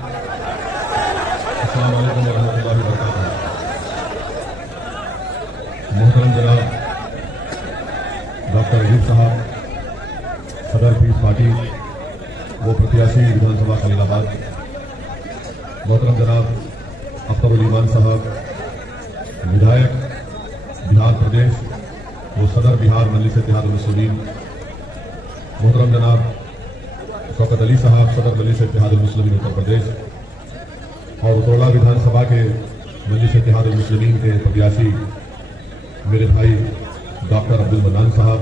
अस्सलाम वालेकुम रहमतुल्लाहि व बरकातुहू। मोहतरम जनाब डॉक्टर अयूब साहब, सदर पीस पार्टी वो प्रत्याशी विधानसभा खलीलाबाद, मोहतरम जनाब अख्तरुल ईमान साहब, विधायक बिहार प्रदेश वो सदर बिहार मजलिस इत्तेहादुल मुस्लिमीन, मोहतरम जनाब शौकत अली साहब, सदर मजलिस इत्तेहादुल मुस्लिमीन उत्तर प्रदेश, और उतरौला विधानसभा के मजलिस इत्तेहादुल मुस्लिमीन के प्रत्याशी मेरे भाई डॉक्टर अब्दुल मन्नान साहब,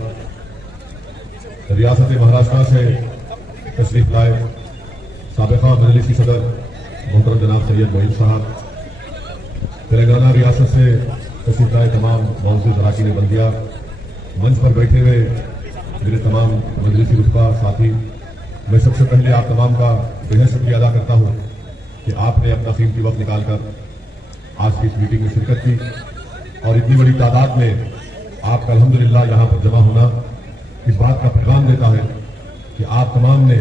रियासत महाराष्ट्र से तशरीफ लाए साबिका मजलिसी सदर मोहतरम जनाब सैयद मोइन साहब, तेलंगाना रियासत से तशरीफ लाए तमाम मौजूद अराकीन बल्दिया, मंच पर बैठे हुए मेरे तमाम मजलिसी रुतबा साथी, मैं सबसे पहले आप तमाम का बेहद शुक्रिया अदा करता हूँ कि आपने अपना कीमती वक्त निकालकर आज की इस मीटिंग में शिरकत की और इतनी बड़ी तादाद में आपका अल्हम्दुलिल्लाह यहाँ पर जमा होना इस बात का पैगाम देता है कि आप तमाम ने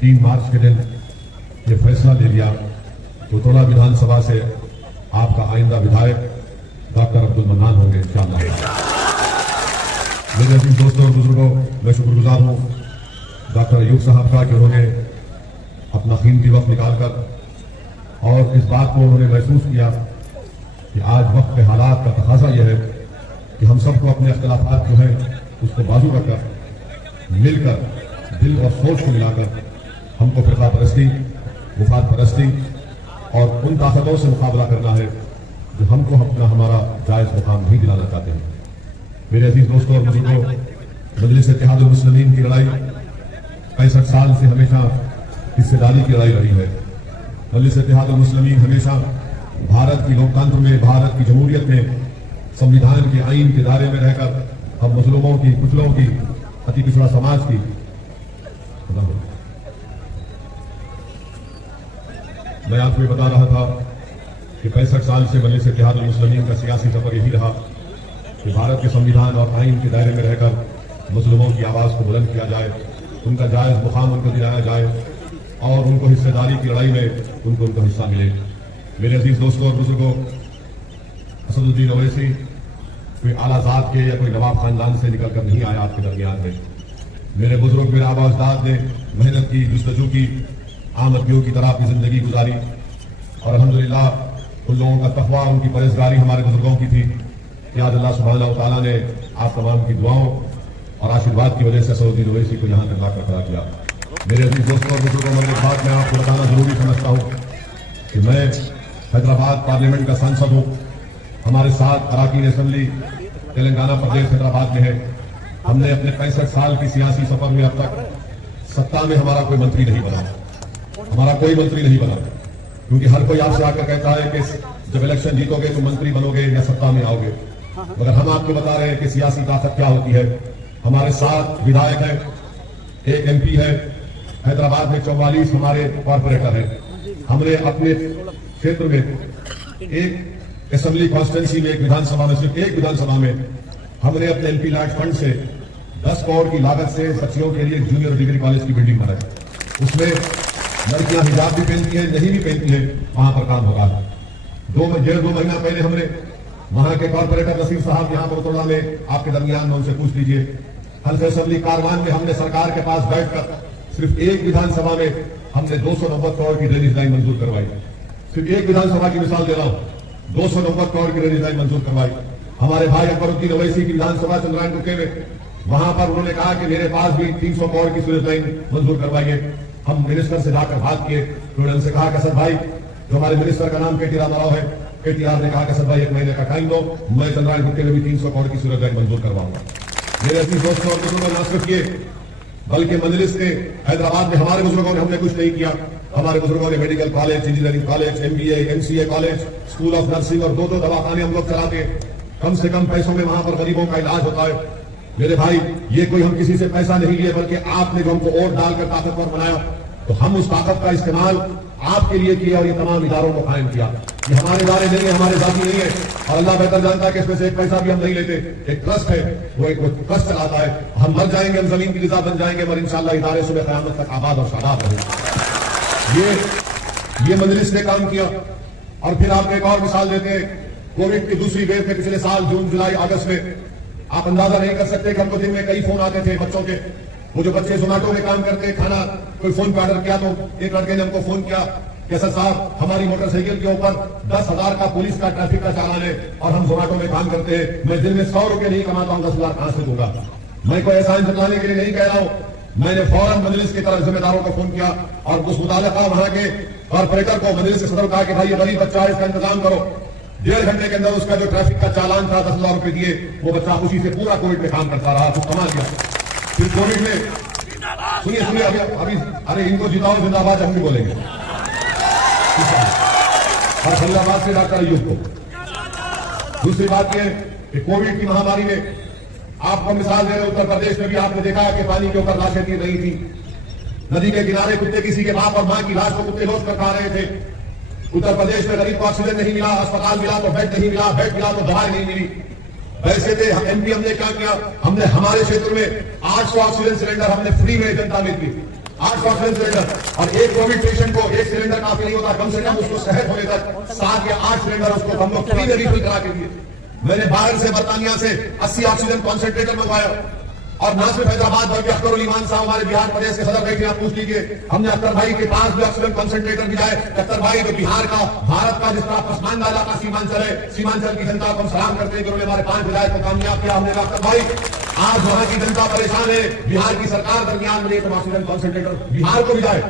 3 मार्च के दिन ये फैसला ले लिया तो उतरौला विधानसभा से आपका आइंदा विधायक डॉक्टर अब्दुल मन्नान होंगे इंशाअल्लाह। मेरे अजीज दोस्तों और बुजुर्गों, मैं शुक्रगुजार हूँ डॉक्टर अयूब साहब का कि उन्होंने अपना कीमती वक्त निकालकर और इस बात को उन्होंने महसूस किया कि आज वक्त के हालात का तकाजा यह है कि हम सबको अपने अख्तिलाफात जो है उसको बाजू रखकर मिलकर दिल और सोच को मिलाकर हमको फिरका परस्ती, मुफाद परस्ती और उन ताकतों से मुकाबला करना है जो हमको अपना हमारा जायज मुकाम नहीं दिलाना चाहते हैं। मेरे अजीज दोस्तों और बुजुर्गों, मजलिस इत्तेहादुल मुस्लिमीन की लड़ाई 65 साल से हमेशा हिस्सेदारी की लड़ाई रही है। मजलिस इत्तेहादुल मुस्लिमीन हमेशा भारत की लोकतंत्र में, भारत की जमहूरियत में संविधान के आईन के दायरे में रहकर हम मुस्लिमों की, कुचलों की, अति पिछड़ा समाज की मैं आपको बता रहा था कि 65 साल से मजलिस इत्तेहादुल मुस्लिमीन का सियासी सफर यही रहा कि भारत के संविधान और आईन के दायरे में रहकर मुस्लिमों की आवाज को बुलंद किया जाए, उनका जायज मुकाम उनको दिलाया जाए और उनको हिस्सेदारी की लड़ाई में उनको उनका हिस्सा मिले। मेरे अजीज दोस्तों और बुजुर्गों, असदुद्दीन ओवैसी कोई आला जात के या कोई नवाब खानदान से निकलकर नहीं आया आपके दरमियान में। मेरे बुजुर्ग, मेरे आबा अजदाद ने मेहनत की, जुस्तजू की, आमदगियों की तरह अपनी जिंदगी गुजारी और अल्हम्दुलिल्लाह उन लोगों का तकवा, उनकी परहेजगारी हमारे बुजुर्गों की थी कि आज अल्लाह सुब्हानहू व तआला ने आप तमाम की दुआओं और आशीर्वाद की वजह से असदुद्दीन ओवैसी को यहाँ तक लाकर खड़ा किया। मेरे अजीज दोस्तों और बुजुर्गों, मेरे बात मैं आपको बताना जरूरी समझता हूँ कि मैं हैदराबाद पार्लियामेंट का सांसद हूँ। हमारे साथ अराकीन असेंबली तेलंगाना प्रदेश हैदराबाद में है। हमने अपने 65 साल की सियासी सफर में अब तक सत्ता में हमारा कोई मंत्री नहीं बना, हमारा कोई मंत्री नहीं बना, क्योंकि हर कोई आपसे आकर कहता है कि जब इलेक्शन जीतोगे तो मंत्री बनोगे या सत्ता में आओगे, मगर हम आपको बता रहे हैं कि सियासी ताकत क्या होती है। हमारे 7 विधायक हैं, 1 MP है, हैदराबाद में 44 हमारे कॉर्पोरेटर हैं। हमने अपने क्षेत्र में एक असेंबली कॉन्स्टिट्यूंसी में, एक विधानसभा में, सिर्फ एक विधानसभा में हमने अपने MP लैंड फंड से 10 करोड़ की लागत से बच्चियों के लिए जूनियर डिग्री कॉलेज की बिल्डिंग बनाई। उसमें लड़कियां हिजाब भी पहनती है, नहीं भी पहनती है, वहां पर काम हो रहा है। 1.5-2 महीना पहले हमने वहां के कॉर्पोरेटर नसीर साहब यहाँ पर उतरौला में आपके दरमियान में उनसे पूछ लीजिए, हल्के असेंबली कारवान में हमने सरकार के पास बैठकर सिर्फ एक विधानसभा में हमने 290 करोड़ की ड्रेनेज लाइन मंजूर करवाई। सिर्फ एक विधानसभा की मिसाल दे रहा हूं, 290 करोड़ की ड्रेनेज लाइन मंजूर करवाई। हमारे भाई अकबरुद्दीन ओवैसी की विधानसभा चंद्रायन टुके में वहां पर उन्होंने कहा कि मेरे पास भी 300 करोड़ की सीवरेज लाइन मंजूर करवाइए। हम मिनिस्टर से जाकर बात किए, उन्होंने उनसे कहा कि असद भाई, जो हमारे मिनिस्टर का नाम KT रामाराव है, KTR ने कहा कि असद भाई 1 महीने का टाइम दो, मैं चंद्रायन टुके में भी 300 करोड़ की सीवरेज लाइन मंजूर करवाऊंगा। मेरे अपनी दोस्तों और बुजुर्गों, ना सिर्फ ये बल्कि मजलिस ने हैदराबाद में हमारे बुजुर्गों ने हमने कुछ नहीं किया। हमारे बुजुर्गों ने medical college, engineering college, MBA, MCA college, school of nursing और 2 दवाखाने हम लोग चलाते। कम से कम पैसों में वहां पर गरीबों का इलाज होता है। मेरे भाई, ये कोई हम किसी से पैसा नहीं लिए, बल्कि आपने जो हमको वोट डालकर ताकतवर बनाया, तो हम उस ताकत का इस्तेमाल आपके लिए किया और ये तमाम इदारों को कायम किया। ये हमारे इदारे नहीं है, हमारे जाति नहीं है, और अल्लाह बेहतर जानता है कि इसमें से एक पैसा भी हम नहीं लेते। एक ट्रस्ट है, वो एक ट्रस्ट चलाता है। हम मर जाएंगे, हम जमीन की रिजा बन जाएंगे, मगर इंशाअल्लाह इदारे सुबह क़यामत तक आबाद और शादाब रहेंगे। ये मजलिस ने काम किया। और फिर आपको एक और मिसाल देते हैं, कोविड की दूसरी वेव में पिछले साल जून जुलाई अगस्त में आप अंदाजा नहीं कर सकते कि हमको दिन में कई फोन आते थे बच्चों के। वो जो बच्चे जोमेटो में काम करते, खाना कोई फोन पे ऑर्डर किया तो एक लड़के ने हमको फोन किया कि सर साहब हमारी मोटरसाइकिल के ऊपर 10,000 का पुलिस का ट्रैफिक का चालान है और हम जोमेटो में काम करते हैं, मैं दिन में 100 रुपए नहीं कमाता हूं, 10,000 कहां से दूंगा। मैं कोई एहसान जताने के लिए नहीं कह रहा हूं, मैंने फौरन मजलिस की तरफ जिम्मेदारों को फोन किया और उस मुतालिका वहां के कॉर्पोरेटर को मजलिस के सदर कहा कि भाई ये गरीब बच्चा है, इसका इंतजाम करो। 1.5 घंटे के अंदर उसका जो ट्रैफिक का चालान था 10,000 रुपए दिए, वो बच्चा उसी से पूरा कोविड में काम करता रहा, तो कमा दिया। फिर कोविड में सुनिए अभी अरे इनको जिताओ जिंदाबाद हम भी बोलेंगे, और फरीदाबाद से डॉक्टर अयूब को। दूसरी बात यह कि कोविड की महामारी में आपको मिसाल दे रहे, उत्तर प्रदेश में भी आपने देखा कि पानी के ऊपर लाशें गिर रही थी, नदी के किनारे कुत्ते किसी के बाप और मां की लाश को कुत्ते लोच कर खा रहे थे। उत्तर प्रदेश में गरीब को ऑक्सीजन नहीं मिला, अस्पताल मिला तो बेड नहीं मिला, बेड मिला तो दवाई नहीं मिली। वैसे थे एमपी, हमने क्या किया, हमने हमारे क्षेत्र में 800 ऑक्सीजन सिलेंडर हमने फ्री में जनता में दी, 800 ऑक्सीजन सिलेंडर। और एक कोविड पेशेंट को एक सिलेंडर काफी नहीं होता, कम से कम उसको सेहत होने तक 7 या 8 सिलेंडर उसको हम लोग फ्री में रिफिल करा के दिए। मैंने बाहर से बर्तानिया से 80 ऑक्सीजन कॉन्सेंट्रेटर मंगवाया, और ना सिर्फ हैदराबाद बल्कि अख्तर ईमान साहब हमारे बिहार प्रदेश के सदर बैठे, आप पूछ लीजिए, हमने अख्तर भाई के पास भी ऑक्सीजन कॉन्सेंट्रेटर भी जाए। अख्तर भाई जो बिहार का, भारत का जिस तरह पसमानदा इलाका सीमांचल है, सीमांचल की जनता को हम सलाम करते हैं कि उन्होंने हमारे 5 विधायक को कामयाब किया। हमने कहा अख्तर भाई आज वहां की जनता परेशान है, बिहार की सरकार दरमियान में तो ऑक्सीजन कॉन्सेंट्रेटर बिहार को भी जाए,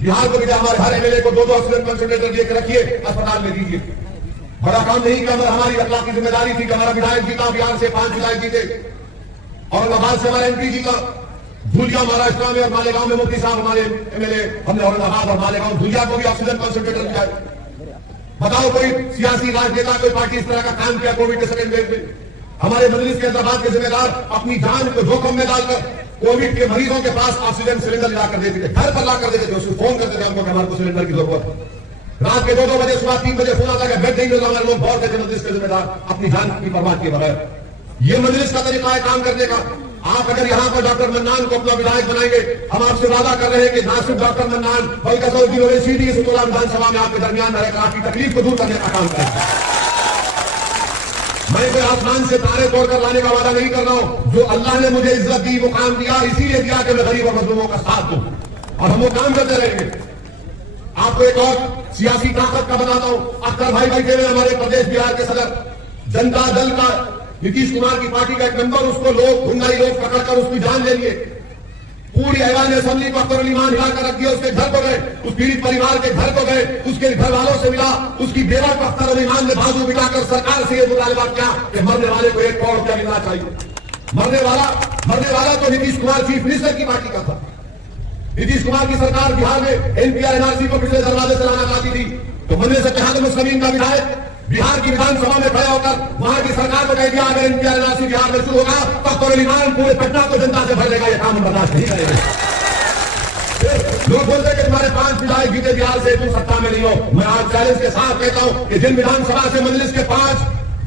बिहार को भी जाए, हमारे हर एमएलए को 2-2 ऑक्सीजन कॉन्सेंट्रेटर लेकर रखिए, अस्पताल में दीजिए। बड़ा काम नहीं किया, हमारी अल्लाह की जिम्मेदारी थी कि हमारा विधायक जीता, बिहार से 5 विधायक जीते, औरंगाबाद से हमारा एमपी जीता, धुलिया महाराष्ट्र में और मालेगांव में मुफ्ती साहब हमारे एमएलए, हमने औरंगाबाद और मालेगांव धुलिया को भी ऑक्सीजन कॉन्सेंट्रेटर दिया। बताओ कोई सियासी राजनेता, कोई पार्टी इस तरह का काम किया कोविड के सेकेंड वेव में? हमारे मजलिस के हैदराबाद के जिम्मेदार अपनी जान को जोखिम में डालकर कोविड के मरीजों के पास ऑक्सीजन सिलेंडर लाकर देते थे, घर पर लाकर देते थे, उसको फोन करते थे हमको कि हमारे को सिलेंडर की जरूरत। रात के 2-2 बजे, सुबह 3 बजे फोन आता है बेड नहीं मिलता, हमारे लोग बहुत थे मजलिस के जिम्मेदार अपनी जान की परवाह किए बगैर। ये मजलिस का तरीका है काम करने का। आप अगर यहां पर डॉक्टर मन्नान को अपना विधायक बनाएंगे, हम आपसे वादा कर रहे हैं कि ना सिर्फ डॉक्टर मन्नान बल्कि सऊदी यूनिवर्सिटी सुतुल्लाह विधानसभा में आपके दरमियान रहकर आपकी तकलीफ को दूर करने का काम करेंगे। मैं कोई आसमान से तारे तोड़कर लाने का वादा नहीं कर रहा हूं, जो अल्लाह ने मुझे इज्जत दी, मुकाम दिया, इसीलिए दिया कि मैं गरीब और मजलूमों का साथ दूं, और हम वो काम करते रहेंगे। आपको एक और सियासी ताकत का बताता हूं, अख्तर भाई बैठे हुए हमारे प्रदेश बिहार के सदर, जनता दल का नीतीश कुमार की पार्टी का एक मेंबर, उसको लोग गुंडाई लोग पकड़कर उसकी जान ले लिए, पूरी ऐवान असेंबली को अख्तर ईमान हिलाकर रख दिया, उसके घर को गए, उस पीड़ित परिवार के घर को गए, उसके घर वालों से मिला, उसकी बेवा को अख्तर ईमान ने बाजू बिठाकर सरकार से यह मुतालबा किया कि मरने वाले को 1 करोड़ रुपया मिलना चाहिए। मरने वाला तो नीतीश कुमार चीफ मिनिस्टर की पार्टी का था। नीतीश कुमार की सरकार बिहार में एनपीआर एनआरसी को पिछले दरवाजे से लाना चाहती थी, तो मजलिस इत्तेहाद मुस्लिमीन का विधायक बिहार की विधानसभा में खड़ा होकर वहां की सरकार को कह दिया अगर एनपीआर एनआरसी बिहार में शुरू होगा तो अख्तर ईमान पूरे पटना को जनता से भर देगा, यह काम हम बर्दाश्त नहीं करेंगे। लोग बोलते कि तुम्हारे 5 विधायक जीते बिहार से, तुम सत्ता में नहीं हो। मैं आज चैलेंज के साथ कहता हूं कि जिन विधानसभा से मजलिस के 5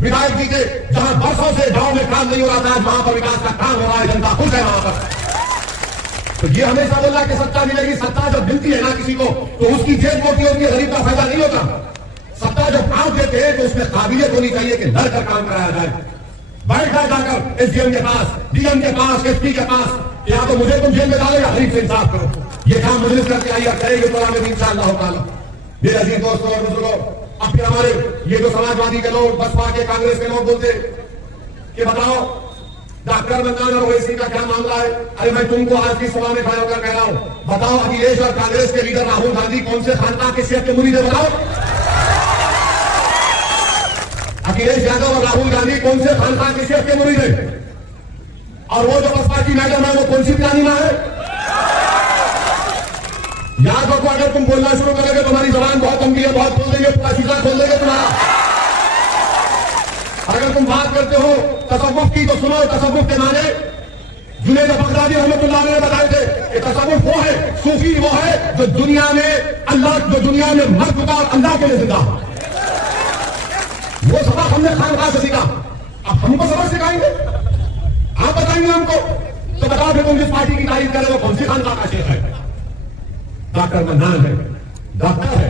विधायक जीते, जहां वर्षों से गांव में काम नहीं हो रहा था, आज वहां पर विकास का काम हो रहा है, जनता खुश है वहां पर। तो ये हमेशा बोला कि सत्ता मिलेगी, सत्ता जब मिलती है ना किसी को तो उसकी जेब मोटी होती है, गरीब का फायदा नहीं होता। सत्ता जब काम देते हैं तो उसमें काबिलियत होनी चाहिए कि लड़कर काम कराया जाए। बैठा जाकर एसडीएम के पास, डीएम के पास, एसपी के पास, या तो मुझे तुम जेल में डालो या गरीब से इंसाफ करो। ये काम मजलिस करके आई करेंगे तो हमें इंशाअल्लाह ताला। मेरे अजीज दोस्तों और बुजुर्गों, अब फिर हमारे ये जो समाजवादी के लोग, बसपा के, कांग्रेस के लोग बोलते कि बताओ डॉक्टर मन्नान और ओवैसी का क्या मामला है? अरे मैं तुमको आज की सभा में खड़ा होकर कह रहा हूं, बताओ अखिलेश और कांग्रेस के लीडर राहुल गांधी कौन से खानदान के शेख के मुरीद है? बताओ अखिलेश यादव और राहुल गांधी कौन से खानदान के शेख के मुरीद है? और वो जो बसपा की मैडम है वो कौन सी पिलानी मां है? याद रखो, अगर तुम बोलना शुरू करोगे तुम्हारी जबान बहुत लंबी है, बहुत खोल देंगे, पूरा शीशा खोल देंगे तुम्हारा। अगर तुम बात करते हो तसव्वुफ की तो सुनो, तसव्वुफ के माने जुनैद बगदादी रहमतुल्लाह ने बताए थे कि तसव्वुफ वो है, सूफी वो है जो दुनिया में अल्लाह, जो दुनिया में मर चुका और अल्लाह के लिए जिंदा। वो सबक हमने खानकाह से सीखा, अब हमको सबक सिखाएंगे? आप बताएंगे हमको? तो बताओ फिर तुम जिस पार्टी की तारीफ करें वो कौन सी खानकाह का शेख है? डॉक्टर मन्नान है, डॉक्टर है,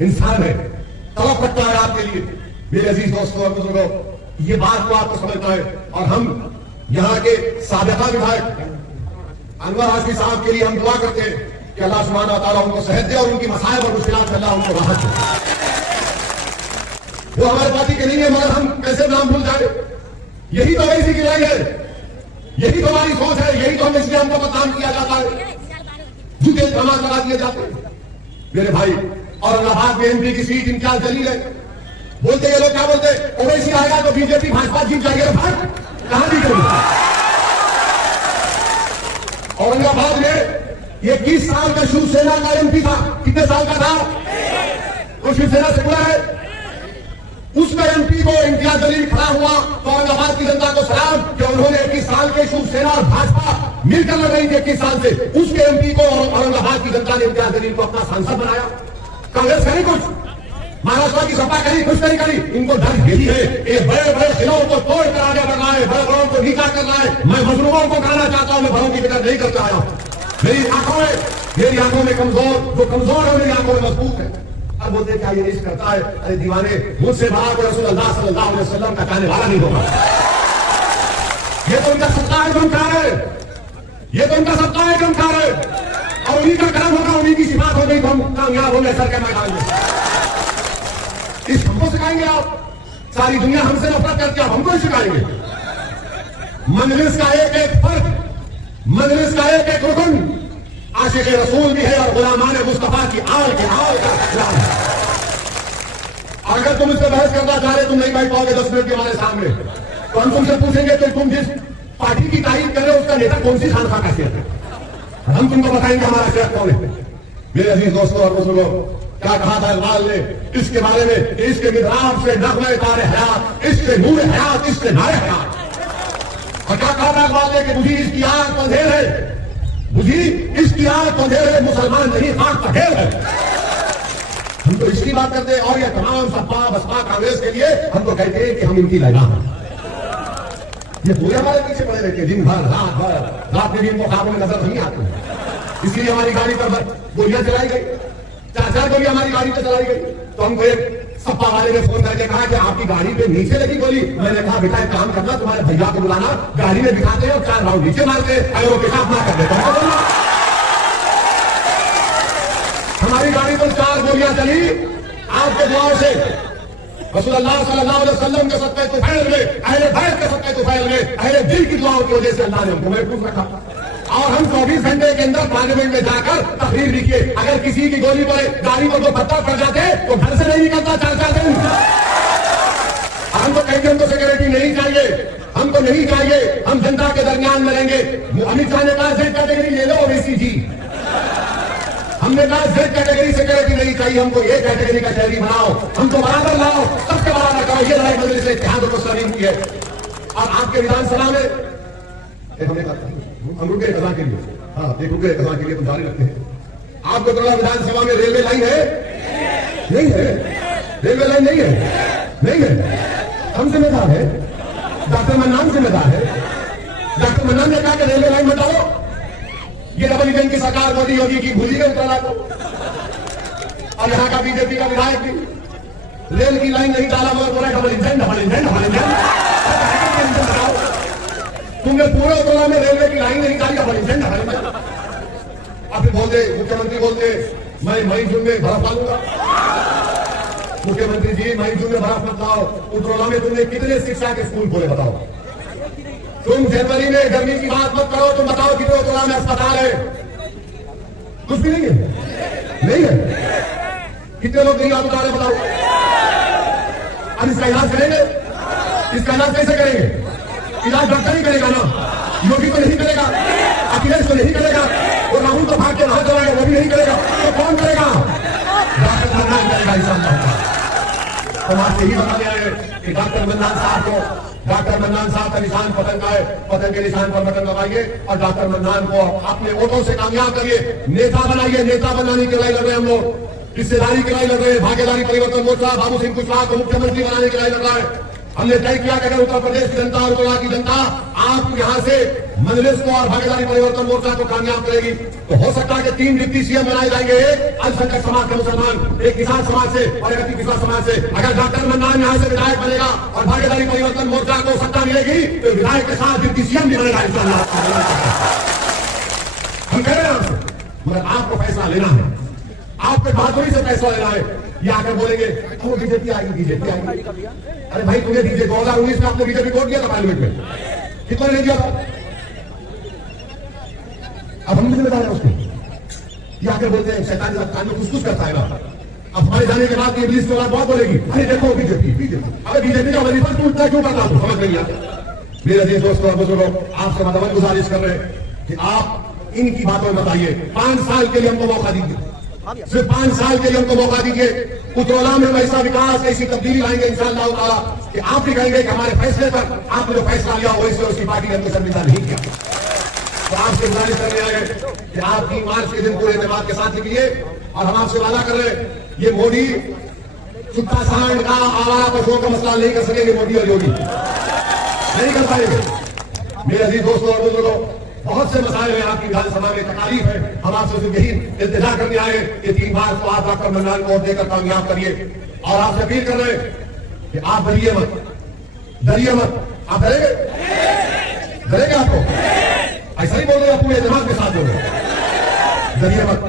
इंसान है, तड़प रखता है आपके लिए। मेरे अजीज दोस्तों और बुजुर्गों, ये बात को आपको समझना है। और हम यहाँ के साबिका विधायक अनवर हाशमी साहब के लिए हम दुआ करते हैं कि अल्लाह सुब्हानहू व तआला उनको सेहत दे और उनकी मसाइब और मुश्किलात से अल्लाह उनको राहत दे। वो हमारे पार्टी के नहीं है, मगर हम कैसे नाम भूल जाए। यही तो वैसी की लड़ाई है, यही तो हमारी सोच है, यही तो हम इसलिए हमको बदनाम किया जाता है, जूते जमा करा दिए जाते हैं। मेरे भाई, औरंगाबाद में एमपी की सीट इम्तियाज जलील है। बोलते ये लोग क्या बोलते, ओवैसी आएगा तो बीजेपी भाजपा जीत जाएगी। भाग कहां जीतेगी? औरंगाबाद में 21 साल का शिवसेना का एमपी था। कितने साल का था? वो शिवसेना से बुरा है। उसका एमपी को इम्तियाज जलील खड़ा हुआ तो औरंगाबाद की जनता को सलाम कि उन्होंने 21 साल के शिवसेना और भाजपा मिलकर लड़ रही थी 21 साल से। उसके एमपी को औरंगाबाद की जनता ने इम्तियाज जलील को अपना सांसद बनाया। कांग्रेस करी कुछ, महाराष्ट्र की सपा करी कुछ नहीं करी। इनको डर यही है कि बड़े बड़े खिलाओं को तोड़ कर आगे बढ़ना है, बड़े बड़ों को नीचा करना है। मैं मजलूमों को कहना चाहता हूं, मैं बड़ों की फिक्र नहीं करता आया हूं। मेरी आंखों में कमजोर, जो कमजोर है मेरी आंखों में मजबूत है। अब बोलते क्या ये इश्क करता है? अरे दीवाने, मुझसे बड़ा कोई रसूल अल्लाह सल्लल्लाहु अलैहि वसल्लम का चाहने वाला नहीं होगा। ये तो उनका सत्ता है जो हम खा रहे, ये तो उनका सत्ता है जो हम खा रहे, और उन्हीं का कर्म होगा, उन्हीं की सिफात हो गई तो हम कामयाब होंगे सर के मैदान में। इस हमको सिखाएंगे आप? सारी दुनिया हमसे नफरत करती है, आप हमको सिखाएंगे? मजलिस का एक एक फर्क, मजलिस का एक एक रुकन आशिक रसूल भी है और गुलामान मुस्तफा की आल के आल का इस्लाम है। अगर तुम इससे बहस करना चाह रहे, तुम नहीं बैठ पाओगे 10 मिनट के हमारे सामने, तो हम तुमसे पूछेंगे तो तुम जिस पार्टी की तारीफ कर रहे हो उसका नेता कौन सी खानखा का शेख है, हम तुमको बताएंगे हमारा शेख कौन है। मेरे अजीज दोस्तों और बुजुर्गों, क्या कहा था इकबाल ने इसके बारे में? इसके मिदराब से नग़्मे तारे हयात, इससे नूर हयात, इससे नारे हयात। और क्या कहा था इकबाल ने कि बुझी इसकी आग तो अंधेर है, बुझी इसकी आग तो अंधेर है, मुसलमान नहीं खाक का ढेर है। हम तो इसकी बात करते हैं और ये तमाम सपा बसपा कांग्रेस के लिए हम तो कहते हैं कि हम इनकी लगा हैं। ये पूरे हमारे पीछे पड़े रहते हैं दिन भर, रात में भी इनको ख्वाबों में नजर नहीं आते हैं। इसलिए हमारी गाड़ी पर गोलियां चलाई गई, 4-4 गोलियां हमारी गाड़ी पर चलाई गई। तो हमको एक सपा वाले ने फोन करके कहा कि आपकी गाड़ी पे नीचे लगी गोली। मैंने कहा बेटा एक काम करना, तुम्हारे भैया को बुलाना, गाड़ी में दिखाते हैं और 4 राउंड नीचे मारते हैं, अगर वो पेशाब ना कर दे तो हमारी गाड़ी पर 4 गोलियां चली आपके दुआओं से। रसूलुल्लाह सल्लल्लाहु अलैहि वसल्लम के सत्ते तुफैल में, अहले बैत के सत्ते तुफैल में, अहले दिल की दुआओं की वजह से अल्लाह ने हमको महफूज रखा। और हम 24 घंटे के अंदर पार्लियामेंट में जाकर तकरीर लिखिए। अगर किसी की गोली पर गाड़ी पर जो पत्थर पड़ जाते तो घर से नहीं निकलता 4-4 दिन। हम तो कहेंगे हमको सिक्योरिटी नहीं चाहिए, हमको नहीं चाहिए, हम जनता के दरमियान में रहेंगे। अमित शाह ने कहा जेड कैटेगरी ले लो ओवैसी जी, हमने कहा जेड कैटेगरी सिक्योरिटी नहीं चाहिए, हमको ये कैटेगरी का शहरी बनाओ, हमको बराबर लाओ, सबके बराबर करो। ये लड़ाई मजलिस से इत्तेहाद को सलीम की है। और आपके विधानसभा में हम रुके कजा के लिए, हाँ एक रुके कजा के लिए तो जारी रखते हैं। आपको तो विधानसभा में रेलवे लाइन है? नहीं है, रेलवे लाइन नहीं है, नहीं है। हम जिम्मेदार है, डॉक्टर मन्नान जिम्मेदार है। डॉक्टर मन्नान ने कहा कि रेलवे लाइन बताओ। ये डबल इंजन की सरकार मोदी योगी की भूली गई उत्तराला को, और यहाँ का बीजेपी का विधायक भी रेल की लाइन नहीं डाला, मगर बोला double engine double engine double engine बताओ। तुमने पूरे उत्तराला में रेलवे की लाइन नहीं डाली, डबल इंजन डबल इंजन। अब फिर बोलते मुख्यमंत्री बोलते मैं मई जून में बर्फ डालूंगा। मुख्यमंत्री जी मई जून में बर्फ मत लाओ, उत्तराला में तुमने कितने शिक्षा के स्कूल खोले बताओ। तुम जनवरी में गर्मी की बात मत करो, तुम बताओ कितने उत्तराला में अस्पताल है? कुछ भी नहीं है, नहीं है। कितने लोग नहीं आप बता रहे बताओ। अब इसका इलाज करेंगे? इसका इलाज कैसे करेंगे? इलाज डॉक्टर ही करेगा ना, योगी तो नहीं करेगा, अखिलेश तो नहीं करेगा, और राहुल तो भाग के नहा चलाएगा, वो भी नहीं करेगा, तो कौन करेगा? डॉक्टर मन्नान करेगा। तो आपसे यही बता दिया है कि डॉक्टर मन्नान साहब को, डॉक्टर मन्नान साहब का निशान पतंग का है, पतंग के निशान पर बटन दबाइए और डॉक्टर मन्नान को अपने वोटों से कामयाब करिए, नेता बनाइए। नेता बनाने की लड़ाई लड़ रहे हैं हम लोग, हिस्सेदारी की लड़ाई लड़ रहे हैं। भागीदारी परिवर्तन मोर्चा बाबू सिंह कुशवाहा को मुख्यमंत्री बनाने की लड़ाई लड़ रहा है। हमने तय किया कि अगर उत्तर प्रदेश की जनता और उत्तराखंड की जनता आप यहां से मजलिस को और भागीदारी परिवर्तन मोर्चा को कामयाब करेगी तो हो सकता है कि 3 डिप्टी सीएम बनाए जाएंगे, एक अल्पसंख्यक समाज के मुसलमान, एक किसान समाज से और एक किसान समाज से। अगर डॉक्टर मन्नान यहां से विधायक बनेगा और भागीदारी परिवर्तन मोर्चा को सत्ता मिलेगी तो विधायक के साथ डिप्टी सीएम भी बनेगा इंशाअल्लाह। हम कह रहे हैं आपसे, मगर आपको फैसला लेना है, आपके बहादुरी से फैसला लेना है। ये आकर बोलेंगे वो बीजेपी आएगी, बीजेपी आएगी। अरे भाई तुम्हें बीजेपी 2019 में आपने बीजेपी वोट दिया था पार्लियामेंट में, कितना नहीं दिया था? अब हम जिम्मेदार है उसके। ये आकर बोलते हैं शैतान कान में कुछ करता है ना। अब हमारे जाने के बाद इंग्लिश की औलाद बहुत बोलेगी, अरे देखो बीजेपी बीजेपी। अरे बीजेपी का वजीफा टूटता क्यों करता हूं समझ नहीं आता। मेरे देश दोस्तों और बुजुर्गों, आपसे मदद गुजारिश कर रहे हैं कि आप इनकी बातों में बताइए। 5 साल के लिए हमको मौका दीजिए, सिर्फ 5 साल के लिए हमको मौका दीजिए। उतरौला में हम ऐसा विकास, ऐसी तब्दीली लाएंगे इंशाअल्लाह ताला कि आप भी कहेंगे कि हमारे फैसले पर आपने जो फैसला लिया वैसे उसकी पार्टी ने हमको शर्मिंदा नहीं किया। तो आपसे गुजारिश करने आए कि आप 3 मार्च के दिन पूरे एतमाद के साथ निकलिए और हम आपसे वादा कर रहे हैं ये मोदी चुट्टा सांड का आवारा पशुओं का मसला नहीं कर सकेंगे। मोदी और योगी नहीं कर पाएंगे। मेरे अजीज दोस्तों और बुजुर्गों, बहुत से मसाइल हैं आपकी विधानसभा में, तकलीफ है। हम आपसे सिर्फ यही इंतजार करने आए कि 3 मार्च को आप डॉक्टर मन्नान को वोट देकर कामयाब करिए और आपसे अपील कर रहे हैं कि आप डरिए मत, डरिए मत। आप डरेंगे? डरेंगे आपको? ऐसा ही बोल रहे हैं, पूरे दिमाग के साथ बोल रहे, डरिए मत।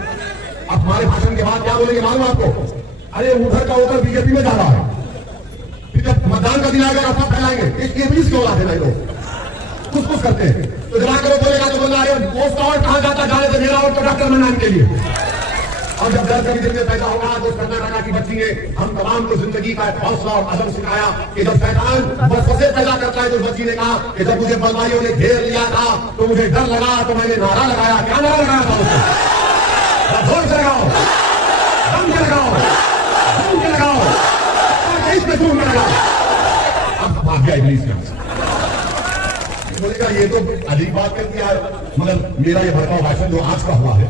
अब हमारे भाषण के बाद क्या बोलेंगे मालूम आपको? अरे उधर का वोटर बीजेपी में जा रहा है, फिर जब मतदान का दिन आएगा अफवाह फैलाएंगे इसके बीच क्यों लाते नहीं लोग, कुछ कुछ करते हैं। तो जरा करो बोलेगा तो बोल रहा है पोस्ट और कहां जाता, जाने से मेरा वोट तो डॉक्टर मन्नान के लिए। और जब दर्द दिल में पैदा होगा तो कर्नाटक की बच्ची ने हम तमाम को जिंदगी का एक हौसला और अदम सिखाया कि जब शैतान वसवसे पैदा करता है तो बच्ची ने कहा कि जब मुझे बलवाइयों ने घेर लिया था तो मुझे डर लगा तो मैंने नारा लगाया। क्या नारा लगाया था उसने? जोर से लगाओ, दम से लगाओ, दम से लगाओ, इसमें जूम में लगाओ। अब भाग गया इब्लीस के हमसे। बोलेगा ये तो अधिक बात कर दिया है, मगर मेरा ये भड़काऊ भाषण जो आज का हुआ है,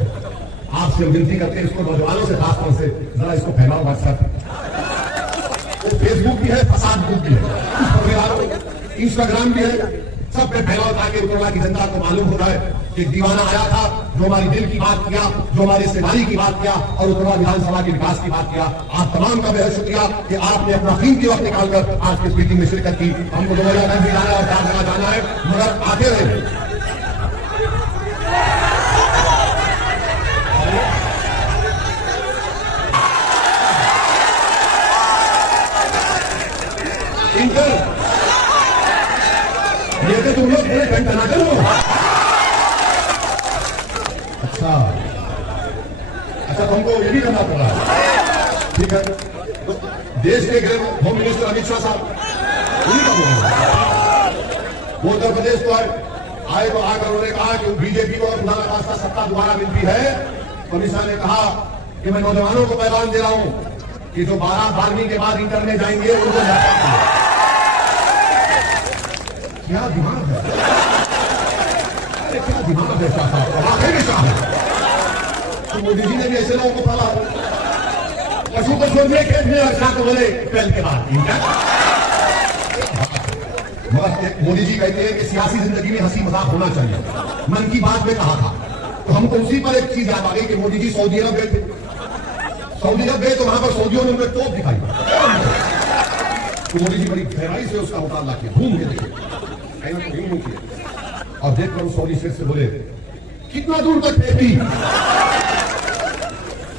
आपसे विनती करते हैं इसको नौजवानों से, खासतौर से जरा इसको फैलाओ व्हाट्सएप पे। फेसबुक भी है, फसाद बुक भी है, इंस्टाग्राम भी है, सब पे फैलाओ ताकि उत्तरला की जनता को मालूम हो जाए कि दीवाना आया था जो हमारी दिल की बात किया, जो हमारी सेवारी की बात किया और उत्तरला विधानसभा के विकास की बात किया। आप तमाम का बेहद शुक्रिया कि आपने अपना कीमती वक्त निकालकर आज की मीटिंग में शिरकत की। हमको 2 जगह भी जाना है और 4 जगह जाना है, मगर आते रहे। ये तो तुम लोग पूरे घंटा ना करो। अच्छा तुमको ये भी करना पड़ रहा है, ठीक है। तो देश के गृह होम मिनिस्टर अमित शाह साहब उन्हीं का बोल, वो उत्तर प्रदेश को आए तो आकर उन्होंने कहा कि बीजेपी को रास्ता सत्ता दोबारा मिलती है। अमित शाह ने कहा कि मैं नौजवानों को पैगाम दे रहा हूं कि जो 12वीं के बाद इंटर में जाएंगे उनको क्या दिमाग है, अरे क्या दिमाग है शाह साहब, वाकई में शाह है। तो मोदी जी ने भी ऐसे लोगों को पाला, पशु को छोड़ दिए खेत में और शाह को बोले 12 के बाद इंटर। मोदी जी कहते हैं कि सियासी जिंदगी में हंसी मजाक होना चाहिए। मन की बात में कहा था, तो हमको उसी पर एक चीज याद आ गई कि मोदी जी सऊदी अरब गए थे। सऊदी अरब गए तो वहां पर सऊदियों ने उन्हें तोप दिखाई, तो मोदी जी बड़ी गहराई से उसका मुताला किया, घूम के देखे और देखकर उस सऊदी शेख से बोले कितना दूर तक फेंकी?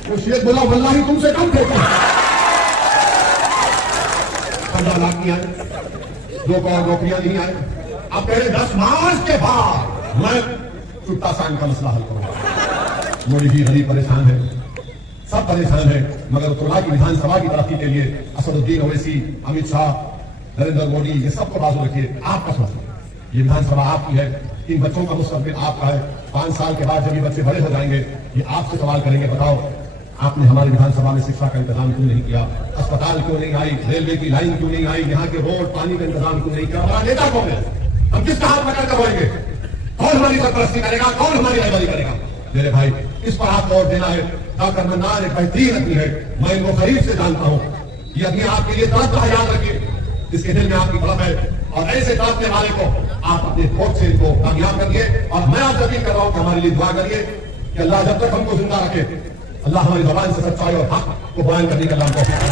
वो शेख बोला वल्लाही तुमसे कम फेंकी। 15 लाख नहीं आए, 2 करोड़ नौकरियां नहीं आए। अब पहले 10 मार्च के बाद मैं चुट्टा सांड का मसला हल करूंगा। मोदी जी गरीब परेशान है, सब परेशान है, मगर उत्तरला की विधानसभा की तरक्की के लिए असदुद्दीन ओवैसी, अमित शाह, नरेंद्र मोदी, ये सबको बाजू रखिए। आपका सोचो, ये विधानसभा आपकी है, इन बच्चों का मुस्तकबिल आपका है। 5 साल के बाद जब ये बच्चे बड़े हो जाएंगे, ये आपसे सवाल करेंगे, बताओ आपने हमारी विधानसभा में शिक्षा का इंतजाम क्यों नहीं किया, अस्पताल क्यों नहीं आई, रेलवे की लाइन क्यों नहीं आई, यहाँ के रोड पानी का इंतजाम क्यों नहीं किया। हमारा नेता कौन है? हम किसका हाथ पकड़ कर बोलेंगे? कौन हमारी सरपरस्ती करेगा, कौन हमारी रहबरी करेगा? मेरे भाई, इस पर आपको और देना है। डॉक्टर मन्नान एक बेहतरीन आदमी है, मैं इनको करीब से जानता हूं। ये आदमी आपके लिए तरफ याद रखिए, जिसके दिल में आपकी तड़प है, और ऐसे तड़पने वाले को आप अपने वोट से इनको कामयाब करिए। और मैं आपसे अपील कर रहा हूं कि हमारे लिए दुआ करिए कि अल्लाह जब तक हमको जिंदा रखे, अल्लाह हमारी ज़बान से सच्चाई और हक को बयान करने का अल्लाह हमको